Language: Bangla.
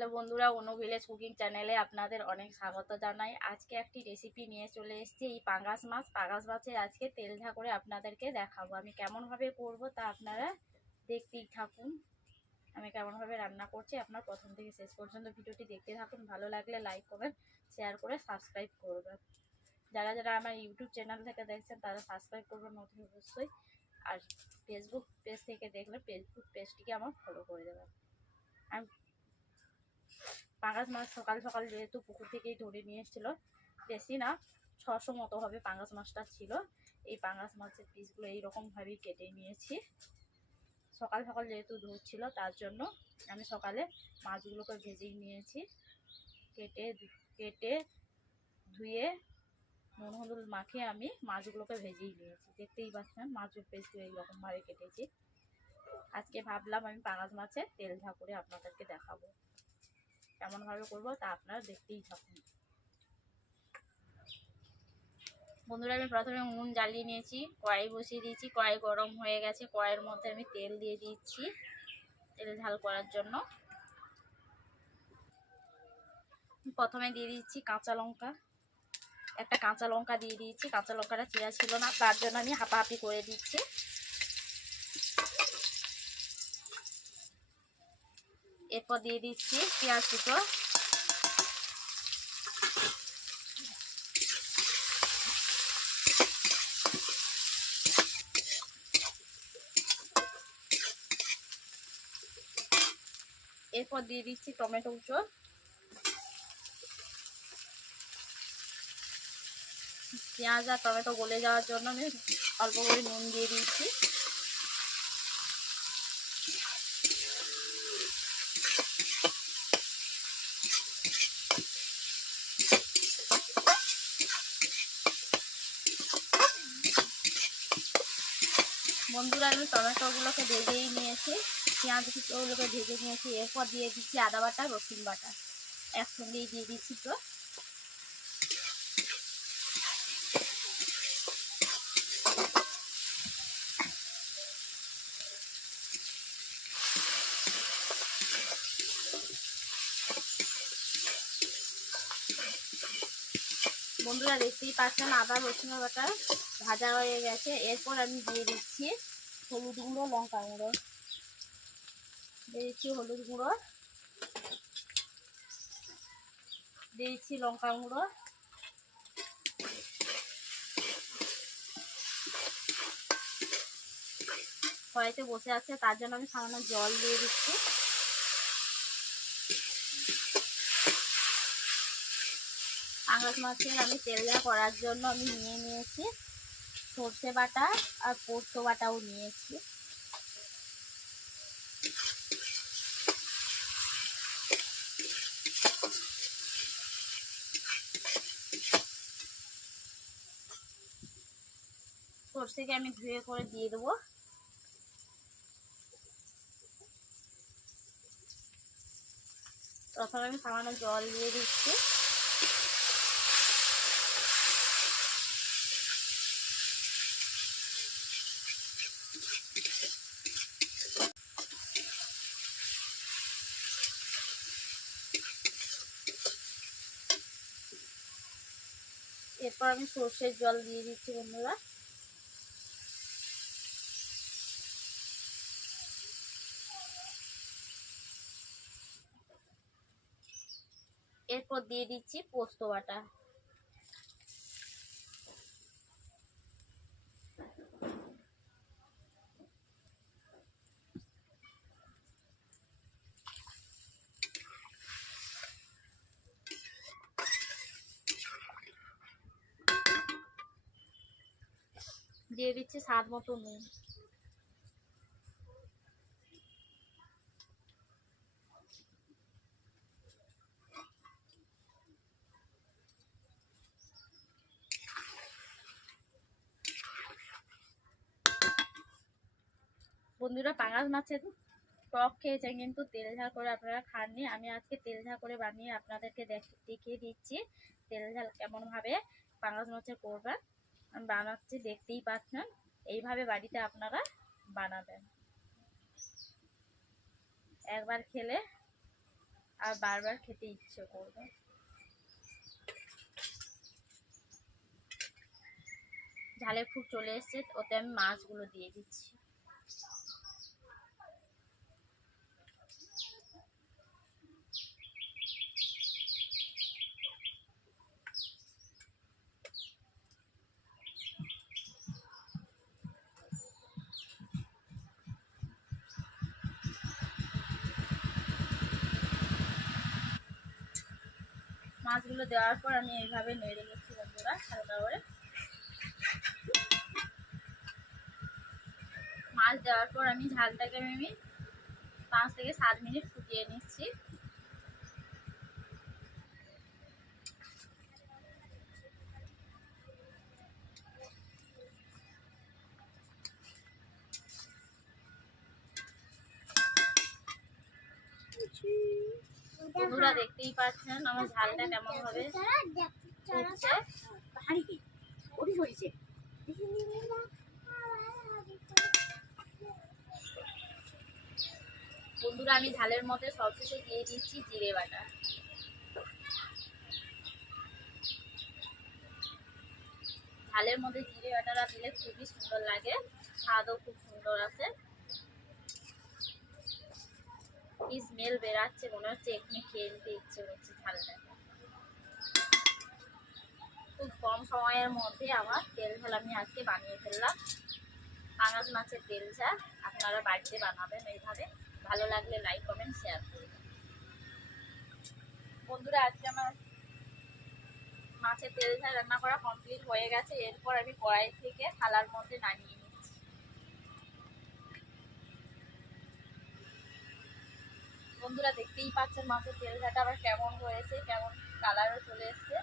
হ্যালো বন্ধুরা, অনু ভিলেজ কুকিং চ্যানেলে আপনাদের অনেক স্বাগত জানাই। আজকে একটি রেসিপি নিয়ে চলে এসেছি। এই পাঙ্গাস মাছের আজকে তেল ঝাল করে আপনাদেরকে দেখাবো। আমি কেমনভাবে করব তা আপনারা দেখতেই থাকুন। আমি কেমনভাবে রান্না করছি আপনার প্রথম থেকে শেষ পর্যন্ত ভিডিওটি দেখতে থাকুন। ভালো লাগলে লাইক করবেন, শেয়ার করে সাবস্ক্রাইব করবেন। যারা যারা আমার ইউটিউব চ্যানেল থেকে দেখছেন তারা সাবস্ক্রাইব করবেন অবশ্যই। আর ফেসবুক পেজ থেকে দেখলে ফেসবুক পেজটিকে আমার ফলো করে দেবেন। আমি পাঙ্গাস মাছ সকাল সকাল যেহেতু পুকুর থেকেই ধরে নিয়ে এসেছিল, বেশি না 600 মতো হবে পাঙ্গাস মাছটা ছিল। এই পাঙ্গাস মাছের পিসগুলো এইরকমভাবেই কেটে নিয়েছি। সকাল সকাল যেহেতু ধরছিল তার জন্য আমি সকালে মাছগুলোকে ভেজেই নিয়েছি। কেটে কেটে ধুয়ে নুন হলুদ মাখিয়ে আমি মাছগুলোকে ভেজেই নিয়েছি। দেখতেই পাচ্ছেন মাছের পিসগুলো এইরকমভাবে কেটেছি। আজকে ভাবলাম আমি পাঙ্গাস মাছের তেল ঝাল করে আপনাদেরকে দেখাবো। কেমনভাবে করবো তা আপনারা দেখতেই থাকুন। বন্ধুরা, আমি প্রথমে উনুন জ্বালিয়ে নিয়েছি, কড়াই বসিয়ে দিয়েছি। কড়াই গরম হয়ে গেছে, কড়াইয়ের মধ্যে আমি তেল দিয়ে দিচ্ছি তেল ঝাল করার জন্য। প্রথমে দিয়ে দিচ্ছি কাঁচা লঙ্কা, একটা কাঁচা লঙ্কা দিয়ে দিয়েছি। কাঁচা লঙ্কাটা চেরা ছিল না, তার জন্য আমি হাঁপাহাঁপি করে দিচ্ছি। এরপর দিয়ে দিচ্ছি পেঁয়াজ কুচো, এরপর দিয়ে দিচ্ছি টমেটো কুচো, পেঁয়াজ আর টমেটো গলে যাওয়ার জন্য আমি অল্প করে নুন দিয়ে দিচ্ছি। বন্ধুরা, আমি টমেটোগুলোকে ভেজেই নিয়েছি, পেঁয়াজগুলোকে ভেজে নিয়েছি। এরপর দিয়ে দিচ্ছি আদা বাটা, রসুন বাটা একসঙ্গেই দিয়ে দিচ্ছি। তো বন্ধুরা, দেখতেই পাচ্ছেন আদা রসুনের বাটা ভাজা হয়ে গেছে। এরপর আমি দিয়ে দিচ্ছি হলুদ গুঁড়ো, লঙ্কা গুঁড়ো দিয়ে দিচ্ছি, হলুদ গুঁড়ো দিয়ে দিচ্ছি, লঙ্কা গুঁড়ো। কড়াইতে বসে আছে তার জন্য আমি সামান্য জল দিয়ে দিচ্ছি। পাঙ্গাস মাছের আমি তেল ঝাল করার জন্য আমি নিয়ে নিয়েছি সর্ষে বাটা আর পোস্ত বাটাও নিয়েছি। সর্ষেকে আমি ধুয়ে করে দিয়ে দেবো। প্রথমে আমি সামান্য জল দিয়ে দিচ্ছি। এরপর আমি সর্ষের জল দিয়ে দিচ্ছি। বন্ধুরা, এরপর দিয়ে দিচ্ছি পোস্ত বাটা। দিয়ে দিচ্ছি স্বাদ মতো নুন। বন্ধুরা, পাঙ্গাস মাছের টক খেয়েছেন কিন্তু তেল ঝাল করে আপনারা খাননি। আমি আজকে তেল ঝাল করে বানিয়ে আপনাদেরকে দেখিয়ে দিচ্ছি তেল ঝাল কেমনভাবে পাঙ্গাস মাছের করবেন। আমি বানাচ্ছি, দেখতেই পাচ্ছেন। এইভাবে বাড়িতে আপনারা বানাবেন, একবার খেলে আর বারবার খেতে ইচ্ছে করবে। ঝালের খুব চলে এসছে, ওতে আমি মাছগুলো দিয়ে দিচ্ছি। মাছগুলো দেওয়ার পর আমি এইভাবে নেড়ে নিচ্ছি বন্ধুরা হালকা করে। মাছ দেওয়ার পর আমি ঝালটাকে আমি 5 থেকে 7 মিনিট ফুটিয়ে নিচ্ছি। বন্ধুরা দেখতেই পাচ্ছেন আমার ঝালটা কেমন ভাবে ফুটছে। বন্ধুরা আমি ঝালের মধ্যে সবশেষে দিয়ে দিচ্ছি জিরে বাটা। ঝালের মধ্যে জিরে বাটাটা দিলে খুবই সুন্দর লাগে, স্বাদও খুব সুন্দর আছে। কি স্মেল বেরাচ্ছে, মনে হচ্ছে এক্ষুনি খেয়ে নিতে ইচ্ছে হচ্ছে ঝালটা। খুব কম সময়ের মধ্যে আমার তেল ঝাল আমি আজকে বানিয়ে ফেললাম। পাঙাশ মাছের তেল ঝাল আপনারা বাড়িতে বানাবেন এইভাবে। ভালো লাগলে লাইক কমেন্ট শেয়ার করবেন। বন্ধুরা আজকে আমার মাছের তেল ঝাল রান্না করা কমপ্লিট হয়ে গেছে। এরপর আমি কড়াই থেকে থালার মধ্যে নামিয়ে নিচ্ছি। বন্ধুরা দেখতেই পাচ্ছেন মাছের তেল ঝালটা আবার কেমন হয়েছে, কেমন কালারও চলে এসছে।